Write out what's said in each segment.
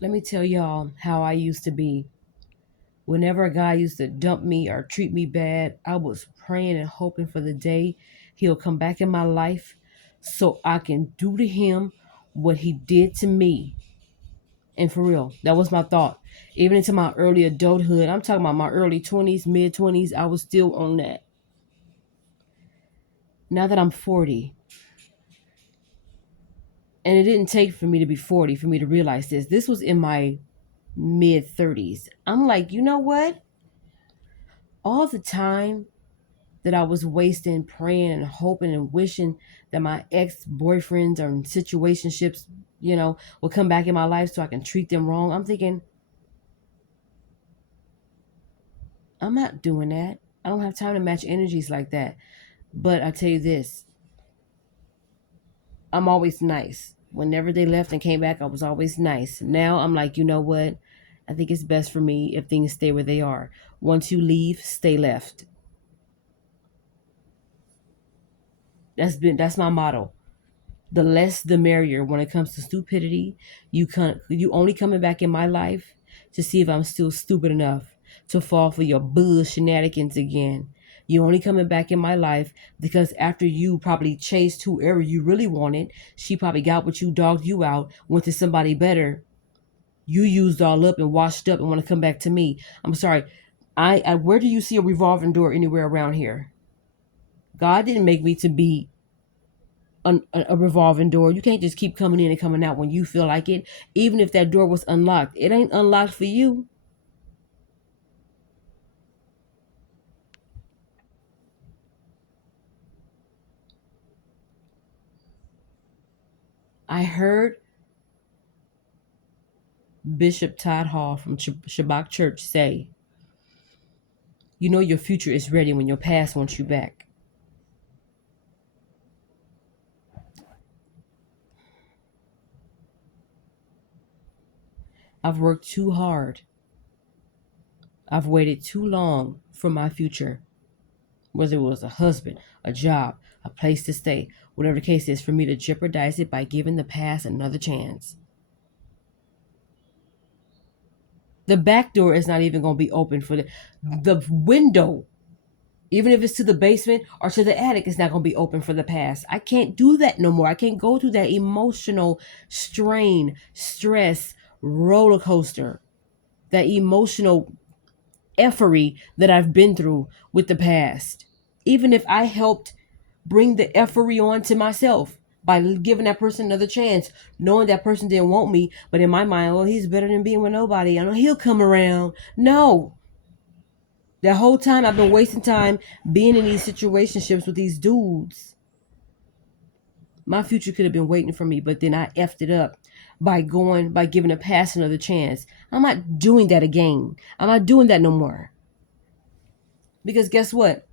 Let me tell y'all how I used to be. Whenever a guy used to dump me or treat me bad, I was praying and hoping for the day he'll come back in my life so I can do to him what he did to me. And for real, that was my thought. Even into my early adulthood, I'm talking about my early 20s, mid 20s, I was still on that. Now that I'm 40, and it didn't take for me to be 40 for me to realize this. This was in my mid 30s. I'm like, you know what? All the time that I was wasting praying and hoping and wishing that my ex boyfriends or situationships, will come back in my life so I can treat them wrong. I'm thinking, I'm not doing that. I don't have time to match energies like that. But I tell you this, I'm always nice. Whenever they left and came back, I was always nice. Now I'm like, you know what? I think it's best for me if things stay where they are. Once you leave, stay left. That's my motto. The less the merrier when it comes to stupidity. You only coming back in my life to see if I'm still stupid enough to fall for your bull shenanigans again. You only coming back in my life because after you probably chased whoever you really wanted, she probably got what you dogged you out, went to somebody better. You used all up and washed up and want to come back to me. I'm sorry. I where do you see a revolving door anywhere around here? God didn't make me to be a revolving door. You can't just keep coming in and coming out when you feel like it. Even if that door was unlocked, it ain't unlocked for you. I heard Bishop Todd Hall from Shabbat Church say, "You know your future is ready when your past wants you back." I've worked too hard. I've waited too long for my future, whether it was a husband, a job, a place to stay, whatever the case is, for me to jeopardize it by giving the past another chance. The back door is not even going to be open for the window. Even if it's to the basement or to the attic, it's not going to be open for the past. I can't do that no more. I can't go through that emotional strain, stress, roller coaster, that emotional effery that I've been through with the past. Even if I helped bring the effery on to myself by giving that person another chance, knowing that person didn't want me, but in my mind, well, he's better than being with nobody. I know he'll come around. No, that whole time I've been wasting time being in these situationships with these dudes. My future could have been waiting for me, but then I effed it up by giving a past another chance. I'm not doing that again. I'm not doing that no more. Because guess what?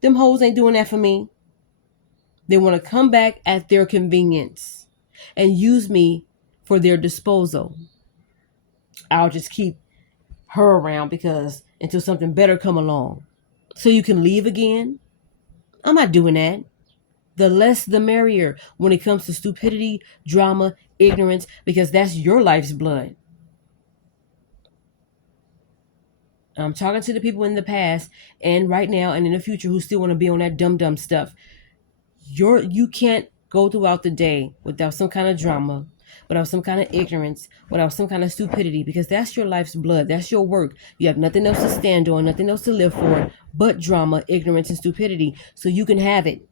Them hoes ain't doing that for me. They want to come back at their convenience and use me for their disposal. I'll just keep her around because until something better come along. So you can leave again? I'm not doing that. The less the merrier when it comes to stupidity, drama, ignorance, because that's your life's blood. I'm talking to the people in the past and right now and in the future who still want to be on that dumb stuff. You can't go throughout the day without some kind of drama, without some kind of ignorance, without some kind of stupidity, because that's your life's blood. That's your work. You have nothing else to stand on, nothing else to live for but drama, ignorance, and stupidity. So you can have it.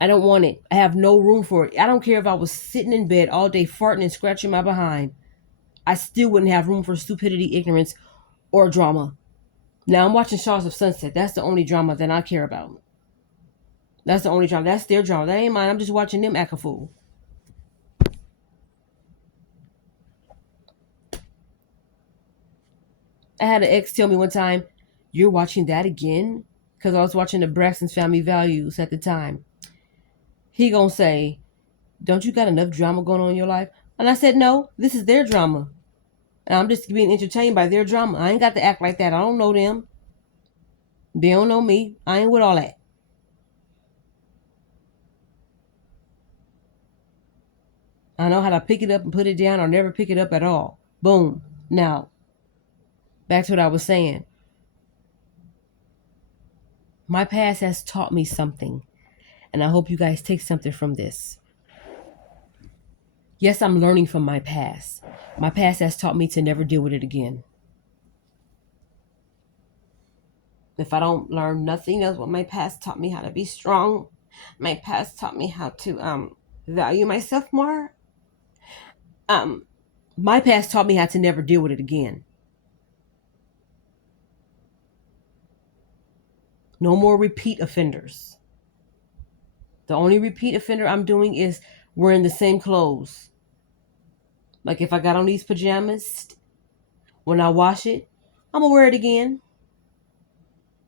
I don't want it. I have no room for it. I don't care if I was sitting in bed all day farting and scratching my behind. I still wouldn't have room for stupidity, ignorance, or drama. Now I'm watching Shaws of Sunset. That's the only drama that I care about. That's the only drama. That's their drama. That ain't mine. I'm just watching them act a fool. I had an ex tell me one time, "You're watching that again?" Because I was watching the Braxton's Family Values at the time. He gonna say, "Don't you got enough drama going on in your life?" And I said, "No, this is their drama. And I'm just being entertained by their drama. I ain't got to act like that. I don't know them. They don't know me. I ain't with all that." I know how to pick it up and put it down or never pick it up at all. Boom. Now, back to what I was saying. My past has taught me something, and I hope you guys take something from this. Yes, I'm learning from my past. My past has taught me to never deal with it again. If I don't learn nothing else, what my past taught me how to be strong. My past taught me how to value myself more. Um, my past taught me how to never deal with it again. No more repeat offenders. The only repeat offender I'm doing is wearing the same clothes. Like if I got on these pajamas, when I wash it, I'm gonna wear it again.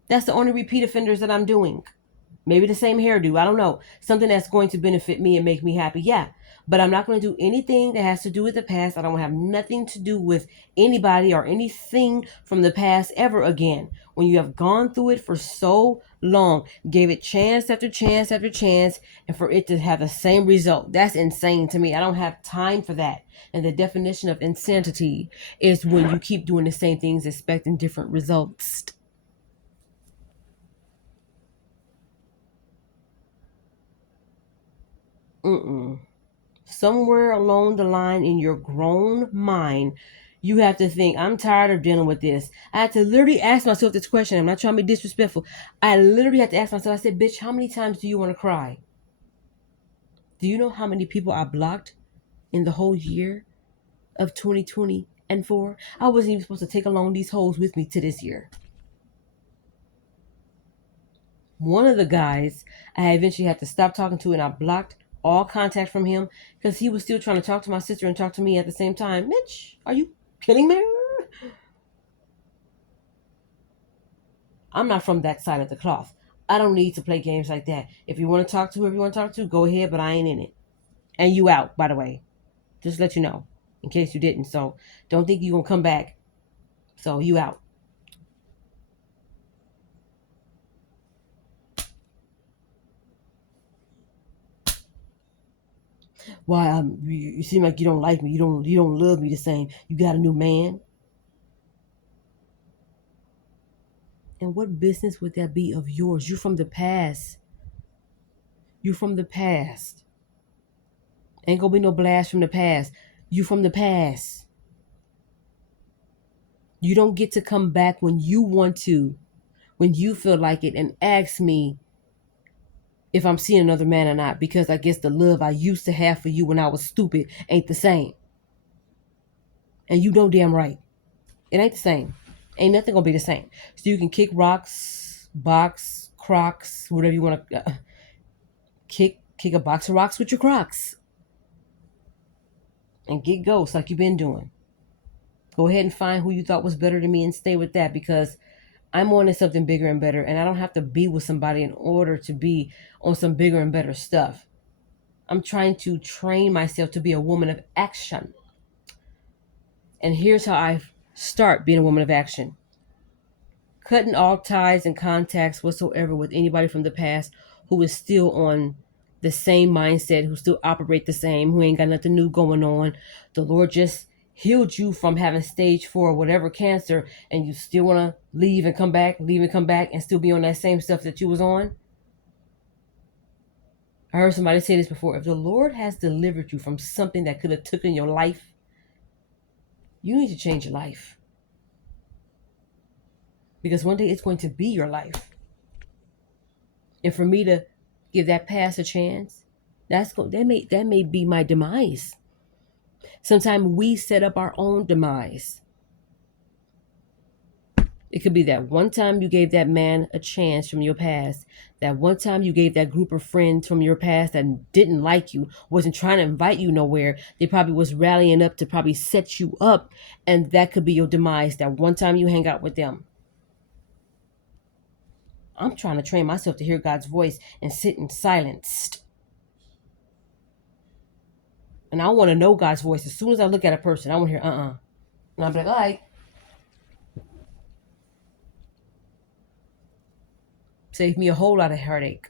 That's the only repeat offenders that I'm doing. Maybe the same hairdo. I don't know. Something that's going to benefit me and make me happy. Yeah. But I'm not going to do anything that has to do with the past. I don't have nothing to do with anybody or anything from the past ever again. When you have gone through it for so long, gave it chance after chance after chance, and for it to have the same result, that's insane to me. I don't have time for that. And the definition of insanity is when you keep doing the same things, expecting different results. Mm-mm. Somewhere along the line in your grown mind, you have to think, I'm tired of dealing with this. I had to literally ask myself this question. I'm not trying to be disrespectful. I literally had to ask myself, I said, bitch, how many times do you want to cry? Do you know how many people I blocked in the whole year of 2020 and 4? I wasn't even supposed to take along these hoes with me to this year. One of the guys I eventually had to stop talking to, and I blocked all contact from him because he was still trying to talk to my sister and talk to me at the same time. Mitch, are you kidding me? I'm not from that side of the cloth. I don't need to play games like that. If you want to talk to whoever you want to talk to, go ahead, but I ain't in it. And you out, by the way. Just let you know, in case you didn't. So don't think you're going to come back. So you out. Why? You seem like you don't like me. You don't love me the same. You got a new man. And what business would that be of yours? You're from the past. You from the past. Ain't gonna be no blast from the past. You from the past. You don't get to come back when you want to, when you feel like it, and ask me if I'm seeing another man or not, because I guess the love I used to have for you when I was stupid ain't the same. And you know damn right. It ain't the same. Ain't nothing gonna be the same. So you can kick rocks, box, crocs, whatever you want to kick a box of rocks with your crocs and get ghosts like you've been doing. Go ahead and find who you thought was better than me and stay with that, because I'm on to something bigger and better, and I don't have to be with somebody in order to be on some bigger and better stuff. I'm trying to train myself to be a woman of action. And here's how I start being a woman of action: cutting all ties and contacts whatsoever with anybody from the past who is still on the same mindset, who still operate the same, who ain't got nothing new going on. The Lord just healed you from having stage 4 or whatever cancer, and you still want to leave and come back, and still be on that same stuff that you was on. I heard somebody say this before: if the Lord has delivered you from something that could have taken your life, you need to change your life, because one day it's going to be your life. And for me to give that past a chance, that may be my demise. Sometimes we set up our own demise. It could be that one time you gave that man a chance from your past. That one time you gave that group of friends from your past that didn't like you, wasn't trying to invite you nowhere. They probably was rallying up to probably set you up. And that could be your demise. That one time you hang out with them. I'm trying to train myself to hear God's voice and sit in silence. And I want to know God's voice. As soon as I look at a person, I want to hear And I'm like, all right. Save me a whole lot of heartache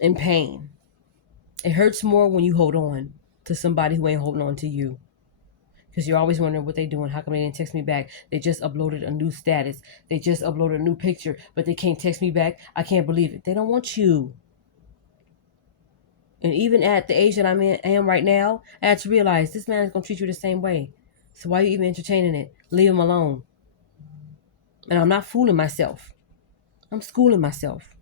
and pain. It hurts more when you hold on. to somebody who ain't holding on to you. Because you're always wondering what they're doing. How come they didn't text me back? They just uploaded a new status. They just uploaded a new picture, but they can't text me back. I can't believe it. They don't want you. And even at the age that I am right now, I had to realize this man is going to treat you the same way. So why are you even entertaining it? Leave him alone. And I'm not fooling myself. I'm schooling myself.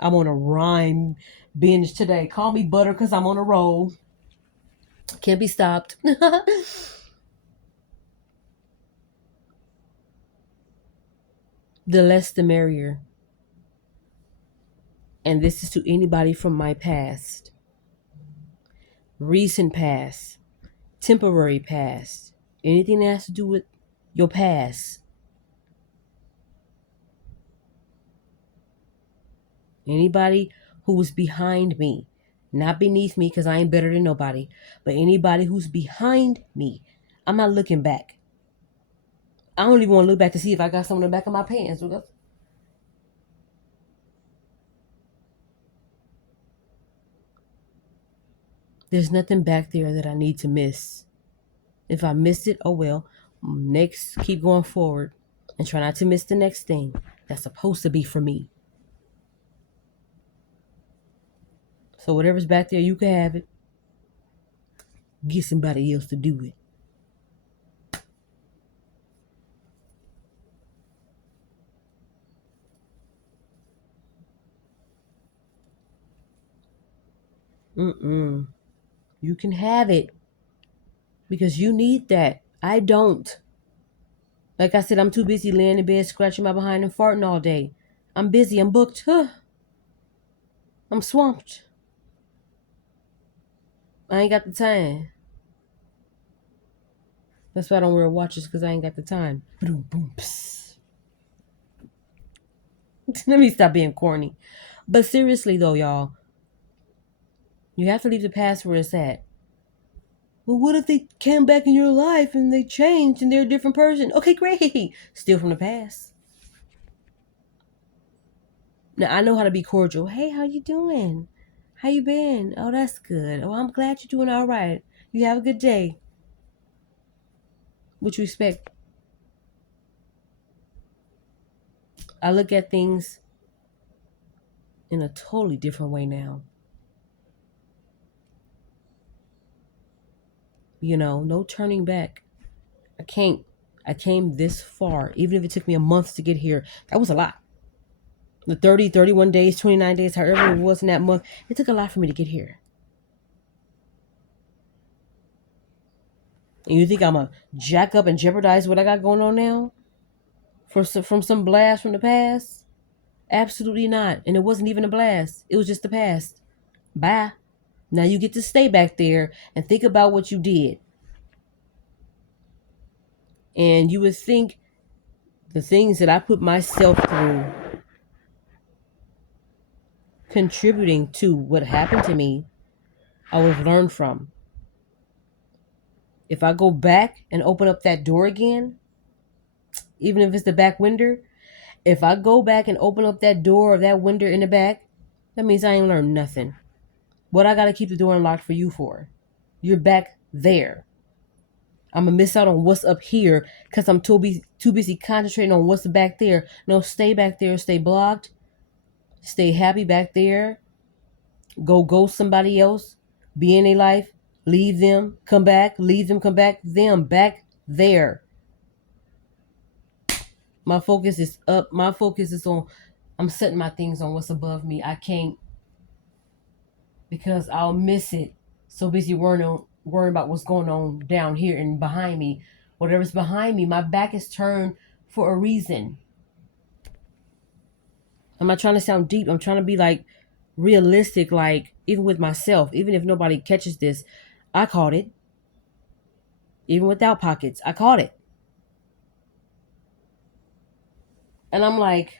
I'm on a rhyme binge today. Call me butter because I'm on a roll. Can't be stopped. The less the merrier. And this is to anybody from my past, recent past, temporary past, anything that has to do with your past. Anybody who was behind me, not beneath me because I ain't better than nobody, but anybody who's behind me, I'm not looking back. I don't even want to look back to see if I got something in the back of my pants. There's nothing back there that I need to miss. If I missed it, oh well. Next, keep going forward and try not to miss the next thing that's supposed to be for me. So whatever's back there, you can have it. Get somebody else to do it. You can have it because you need that. I don't. Like I said, I'm too busy laying in bed, scratching my behind and farting all day. I'm busy. I'm booked. I'm swamped. I ain't got the time. That's why I don't wear watches, because I ain't got the time. Boom, boom, Let me stop being corny. But seriously though, y'all, you have to leave the past where it's at. Well, what if they came back in your life and they changed and they're a different person? Okay, great. Still from the past. Now, I know how to be cordial. Hey, how you doing? How you been? Oh, that's good. Oh, I'm glad you're doing all right. You have a good day. With respect. I look at things in a totally different way now. You know, no turning back. I came this far. Even if it took me a month to get here, that was a lot. The 30, 31 days, 29 days, however it was in that month, it took a lot for me to get here. And you think I'm going to jack up and jeopardize what I got going on now? From some blast from the past? Absolutely not. And it wasn't even a blast. It was just the past. Bye. Now you get to stay back there and think about what you did. And you would think the things that I put myself through contributing to what happened to me, I would have learned from. If I go back and open up that door again, even if it's the back window, if I go back and open up that door or that window in the back, that means I ain't learned nothing. What I got to keep the door unlocked for you for? You're back there. I'm going to miss out on what's up here because I'm too busy concentrating on what's back there. No, stay back there. Stay blocked. Stay happy back there. Go ghost somebody else. Be in their life. Leave them. Come back. Leave them. Come back. Them. Back there. My focus is up. My focus is on, I'm setting my things on what's above me. I can't, because I'll miss it. So busy worrying about what's going on down here and behind me. Whatever's behind me, my back is turned for a reason. I'm not trying to sound deep. I'm trying to be like realistic, like even with myself, even if nobody catches this, I caught it. Even without pockets, I caught it. And I'm like,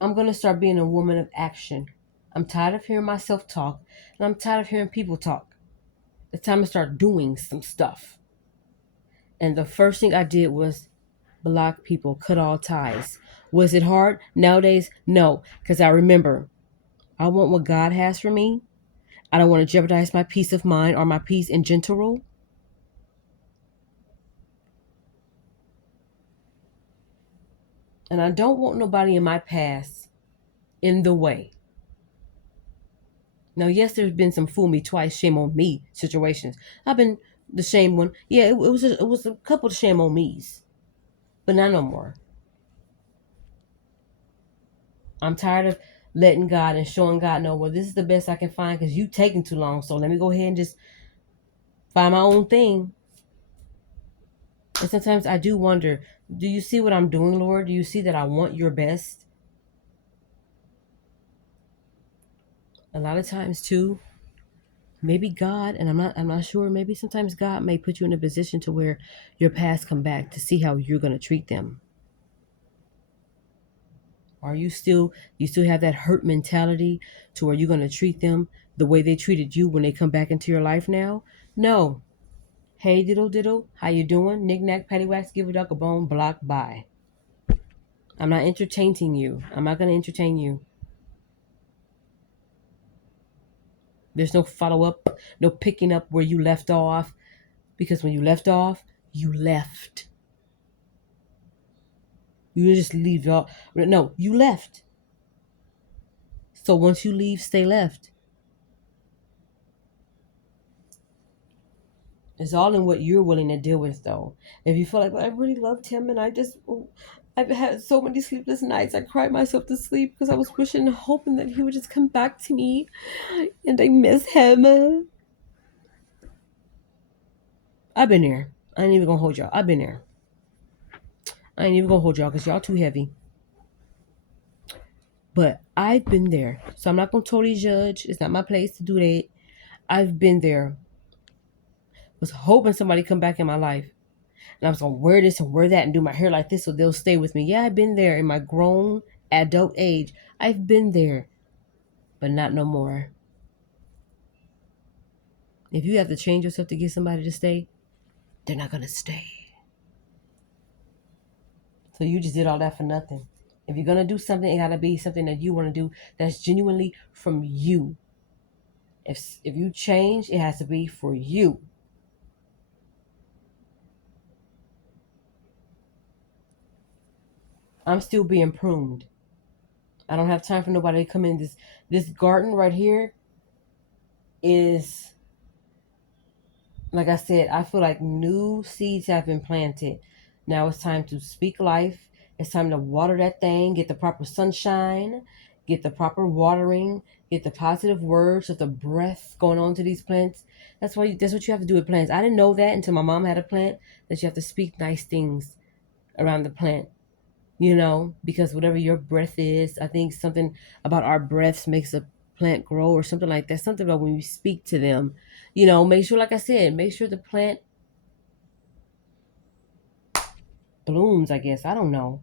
I'm going to start being a woman of action. I'm tired of hearing myself talk, and I'm tired of hearing people talk. It's time to start doing some stuff. And the first thing I did was block people, cut all ties. Was it hard? Nowadays, no. Because I remember, I want what God has for me. I don't want to jeopardize my peace of mind or my peace in general. And I don't want nobody in my past in the way. Now, yes, there's been some fool me twice, shame on me situations. I've been the shame one. Yeah, it was a couple of shame on me's, but not no more. I'm tired of letting God and showing God, no, well, this is the best I can find because you taking too long. So let me go ahead and just find my own thing. And sometimes I do wonder, do you see what I'm doing, Lord? Do you see that I want your best? A lot of times too, maybe God, and I'm not sure, maybe sometimes God may put you in a position to where your past come back to see how you're gonna treat them. Are you still have that hurt mentality to where you're gonna treat them the way they treated you when they come back into your life now? No. Hey diddle diddle, how you doing? Knick knack, paddywhack, give a duck a bone, block, bye. I'm not entertaining you. I'm not gonna entertain you. There's no follow up, no picking up where you left off. Because when you left off, you left. You just leave off. No, you left. So once you leave, stay left. It's all in what you're willing to deal with, though. If you feel like, well, I really loved him and I've had so many sleepless nights. I cried myself to sleep because I was wishing and hoping that he would just come back to me and I miss him. I've been there. I ain't even gonna hold y'all. I've been there. I ain't even gonna hold y'all because y'all too heavy. But I've been there. So I'm not gonna totally judge. It's not my place to do that. I've been there. Was hoping somebody come back in my life. And I was gonna wear this and wear that and do my hair like this so they'll stay with me. Yeah, I've been there in my grown adult age. I've been there. But not no more. If you have to change yourself to get somebody to stay, they're not gonna stay. So you just did all that for nothing. If you're gonna do something, it gotta be something that you wanna do that's genuinely from you. If you change, it has to be for you. I'm still being pruned. I don't have time for nobody to come in. This garden right here is, like I said, I feel like new seeds have been planted. Now it's time to speak life. It's time to water that thing, get the proper sunshine, get the proper watering, get the positive words of the breath going on to these plants. That's what you have to do with plants. I didn't know that until my mom had a plant, that you have to speak nice things around the plant. Because whatever your breath is, I think something about our breaths makes a plant grow or something like that. Something about when you speak to them, make sure, like I said, make sure the plant blooms, I guess. I don't know.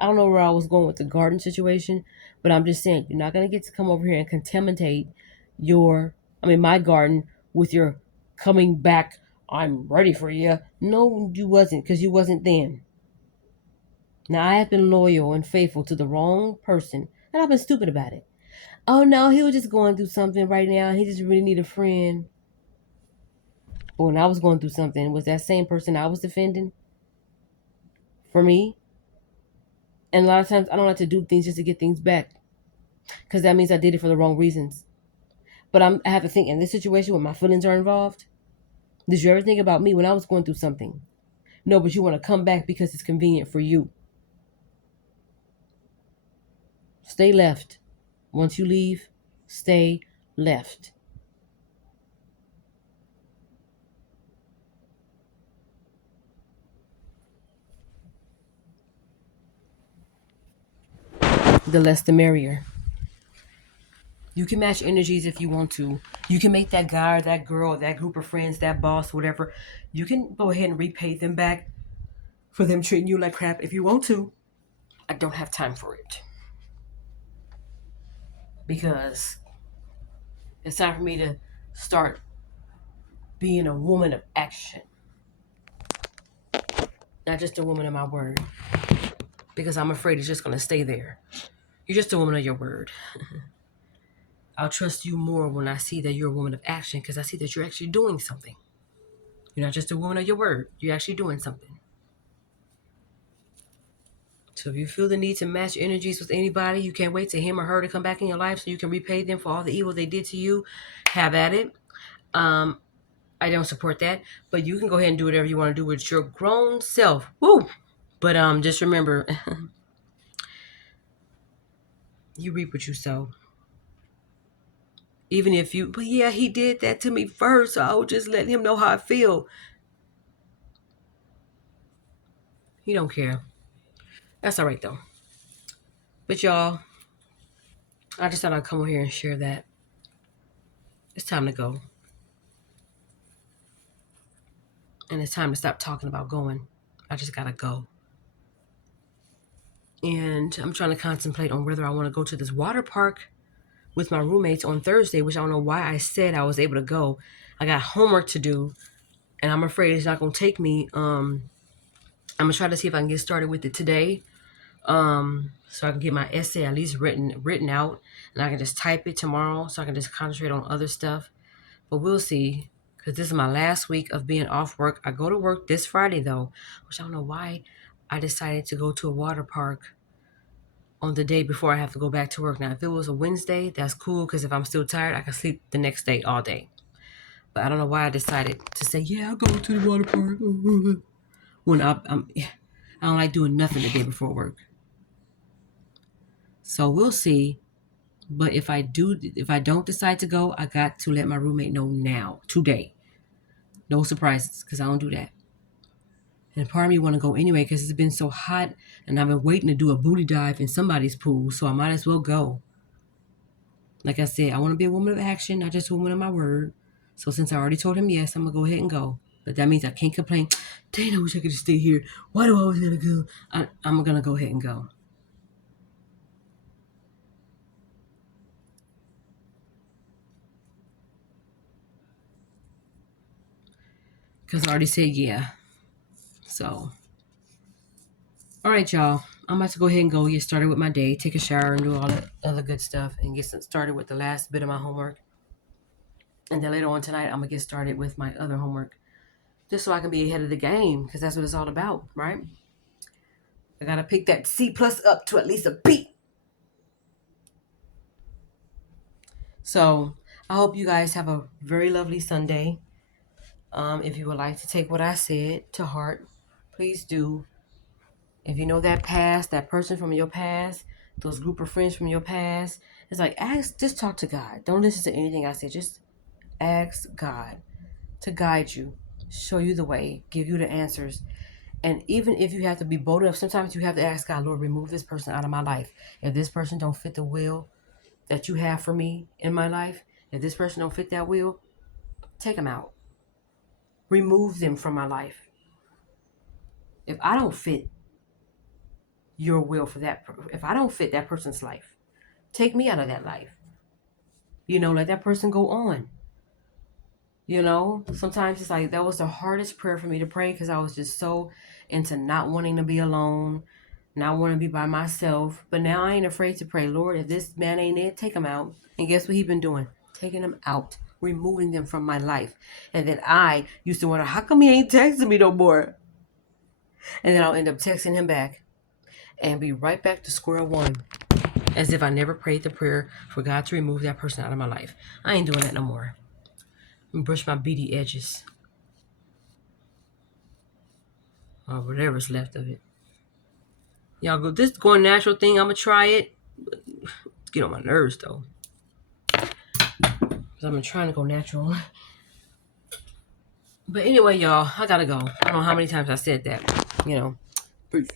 I don't know where I was going with the garden situation, but I'm just saying, you're not going to get to come over here and contaminate my garden with your coming back. I'm ready for you. No, you wasn't, because you wasn't then. Now, I have been loyal and faithful to the wrong person, and I've been stupid about it. Oh, no, he was just going through something right now. He just really need a friend. But when I was going through something, was that same person I was defending for me? And a lot of times, I don't like to do things just to get things back, because that means I did it for the wrong reasons. But I have to think, in this situation where my feelings are involved, did you ever think about me when I was going through something? No, but you want to come back because it's convenient for you. Stay left. Once you leave, stay left. The less the merrier. You can match energies if you want to. You can make that guy or that girl or that group of friends, that boss, whatever. You can go ahead and repay them back for them treating you like crap if you want to. I don't have time for it. Because it's time for me to start being a woman of action. Not just a woman of my word. Because I'm afraid it's just going to stay there. You're just a woman of your word. I'll trust you more when I see that you're a woman of action, because I see that you're actually doing something. You're not just a woman of your word. You're actually doing something. So if you feel the need to match energies with anybody, you can't wait to him or her to come back in your life so you can repay them for all the evil they did to you, have at it. I don't support that, but you can go ahead and do whatever you want to do with your grown self. Woo! But just remember, you reap what you sow. Even if you, but yeah, he did that to me first, so I will just let him know how I feel. He don't care. That's all right though. But y'all, I just thought I'd come over here and share that. It's time to go. And it's time to stop talking about going. I just gotta go. And I'm trying to contemplate on whether I want to go to this water park with my roommates on Thursday, which I don't know why I said I was able to go. I got homework to do, and I'm afraid it's not gonna take me. I'm gonna try to see if I can get started with it today. So I can get my essay at least written out, and I can just type it tomorrow, so I can just concentrate on other stuff. But we'll see, because this is my last week of being off work. I go to work this Friday though, which I don't know why I decided to go to a water park on the day before I have to go back to work. Now, if it was a Wednesday, that's cool, because if I'm still tired, I can sleep the next day all day. But I don't know why I decided to say, yeah, I'll go to the water park when I don't like doing nothing the day before work. So we'll see. But if I don't decide to go, I got to let my roommate know now, today. No surprises, because I don't do that. And part of me want to go anyway, because it's been so hot, and I've been waiting to do a booty dive in somebody's pool, so I might as well go. Like I said, I want to be a woman of action, not just a woman of my word. So since I already told him yes, I'm going to go ahead and go. But that means I can't complain. Dang, I wish I could just stay here. Why do I always got to go? I'm going to go ahead and go. Because I already said yeah. So, all right, y'all. I'm about to go ahead and go get started with my day, take a shower, and do all that other good stuff, and get started with the last bit of my homework. And then later on tonight, I'm going to get started with my other homework, just so I can be ahead of the game, because that's what it's all about, right? I got to pick that C plus up to at least a B. So I hope you guys have a very lovely Sunday. If you would like to take what I said to heart, please do. If you know that person from your past, those group of friends from your past, it's like, just talk to God. Don't listen to anything I said. Just ask God to guide you, show you the way, give you the answers. And even if you have to be bold enough, sometimes you have to ask God, Lord, remove this person out of my life. If this person don't fit the will that you have for me in my life, if this person don't fit that will, take them out. Remove them from my life. If I don't fit your will for that, if I don't fit that person's life, take me out of that life. Let that person go on. Sometimes it's like that was the hardest prayer for me to pray, because I was just so into not wanting to be alone, not wanting to be by myself. But now I ain't afraid to pray, Lord, if this man ain't it, take him out. And guess what he been doing? Taking them out, removing them from my life. And then I used to wonder, how come he ain't texting me no more? And then I'll end up texting him back and be right back to square one, as if I never prayed the prayer for God to remove that person out of my life. I ain't doing that no more. Brush my beady edges, or whatever's left of it. Y'all go, this going natural thing, I'm gonna try it. Get on my nerves though, because I've been trying to go natural. But anyway, y'all, I gotta go. I don't know how many times I said that. Peace.